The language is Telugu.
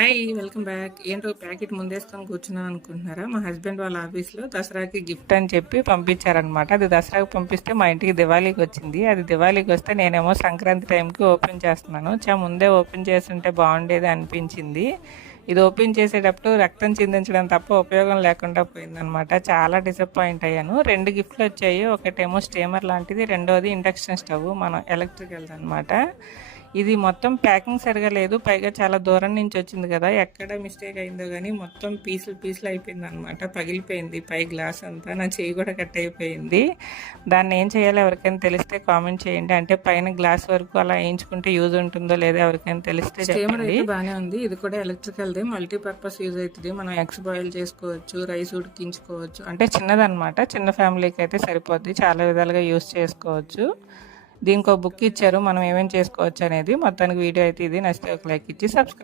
హాయ్! Welcome back. ఏంటో ప్యాకెట్ ముందేసుకొని కూర్చున్నాను అనుకుంటున్నారా? మా హస్బెండ్ వాళ్ళ ఆఫీస్‌లో దసరాకి గిఫ్ట్ అని చెప్పి పంపించారనమాట. అది దసరాకి పంపిస్తే మా ఇంటికి దివాళీకి వచ్చింది. అది దివాళీకి వస్తే నేనేమో సంక్రాంతి టైంకి ఓపెన్ చేస్తున్నాను. ముందే ఓపెన్ చేసుంటే బాగుండేది అనిపించింది. ఇది ఓపెన్ చేసేటప్పుడు రక్తం చిందించడం తప్ప ఉపయోగం లేకుండా పోయిందనమాట. చాలా డిసప్పాయింట్ అయ్యాను. 2 గిఫ్ట్లు వచ్చాయి. ఒకటేమో స్టీమర్ లాంటిది, రెండోది ఇండక్షన్ స్టవ్ మన ఎలక్ట్రికల్ది అనమాట. ఇది మొత్తం ప్యాకింగ్ సరిగా లేదు. పైగా చాలా దూరం నుంచి వచ్చింది కదా, ఎక్కడ మిస్టేక్ అయిందో కానీ మొత్తం పీసులు అయిపోయింది అనమాట. పగిలిపోయింది పై గ్లాస్ అంతా. నా చేయి కూడా కట్ అయిపోయింది. దాన్ని ఏం చేయాలో ఎవరికైనా తెలిస్తే కామెంట్ చేయండి. అంటే పైన గ్లాస్ వరకు అలా వేయించుకుంటే యూజ్ ఉంటుందో లేదో ఎవరికైనా తెలిస్తే చెప్పండి. బాగానే ఉంది. ఇది కూడా ఎలక్ట్రికల్దే, మల్టీపర్పస్ యూజ్ అవుతుంది. మనం ఎగ్స్ బాయిల్ చేసుకోవచ్చు, రైస్ ఉడికించుకోవచ్చు. అంటే చిన్నదనమాట, చిన్న ఫ్యామిలీకి అయితే సరిపోద్ది. చాలా విధాలుగా యూజ్ చేసుకోవచ్చు. దీనికి ఒక బుక్ ఇచ్చారు, మనం ఏమేమి చేసుకోవచ్చు అనేది. మొత్తానికి వీడియో అయితే ఇది. నచ్చితే ఒక లైక్ ఇచ్చి సబ్స్క్రైబ్